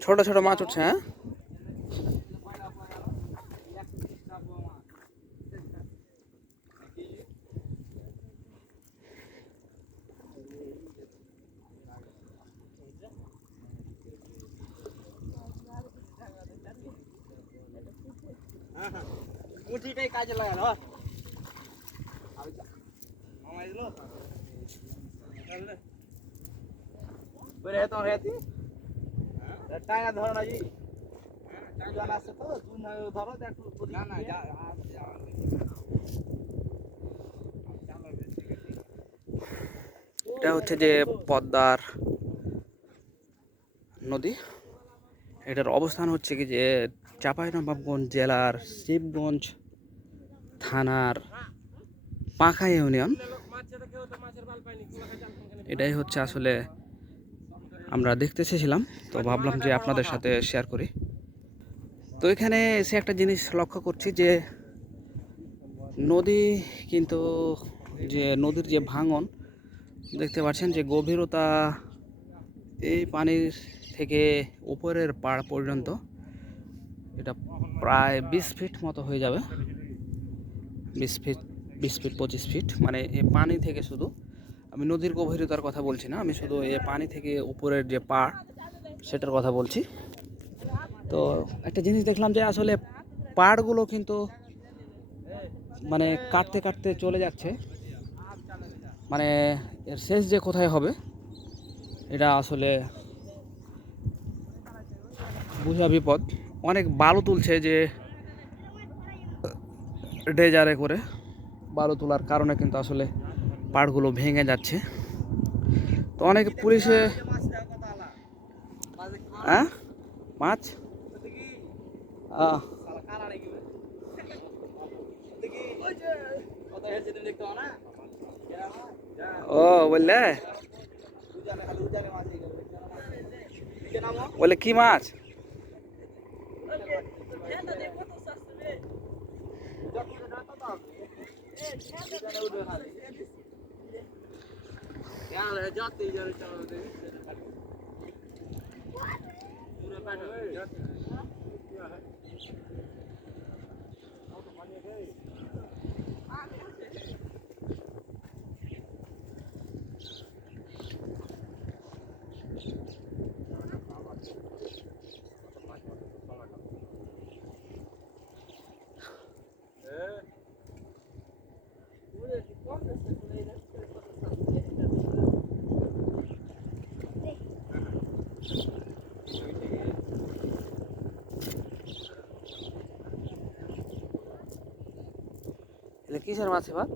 ছোট ছোট মাছ উঠছে। হ্যাঁ, মুঠিটাই কাজে লাগালো টাকা ধরো না জি জন আসছে তো ধরো না না এটা হচ্ছে যে পদ্মার নদী। এটার অবস্থান হচ্ছে কি যে চাঁপাইনবাবগঞ্জ জেলার শিবগঞ্জ থানার পাঁখা ইউনিয়ন। এটাই হচ্ছে আসলে আমরা দেখতে চেয়েছিলাম, তো ভাবলাম যে আপনাদের সাথে শেয়ার করি। তো এখানে এসে একটা জিনিস লক্ষ্য করছি যে নদী কিন্তু যে নদীর যে ভাঙন দেখতে পাচ্ছেন, যে গভীরতা এই পানির থেকে উপরের পাড় পর্যন্ত এটা প্রায় 20 ফিট মতো হয়ে যাবে। 20 ফিট 25 ফিট, মানে এই পানি থেকে, শুধু আমি নদীর গভীরতার কথা বলছি না, আমি শুধু এই পানি থেকে উপরের যে পাড় সেটার কথা বলছি। তো একটা জিনিস দেখলাম যে আসলে পাড়গুলো কিন্তু মানে কাটতে কাটতে চলে যাচ্ছে, মানে এর শেষ যে কোথায় হবে এটা আসলে বুঝা বিপদ। অনেক বালু তুলছে, যে ডেজারে করে বালু তোলার কারণে কিন্তু আসলে পাড়গুলো ভেঙে যাচ্ছে। তো অনেক পুলিশে হ্যাঁ মাছ ও বললে বলে কি মাছ? কিসের মাছ এবার?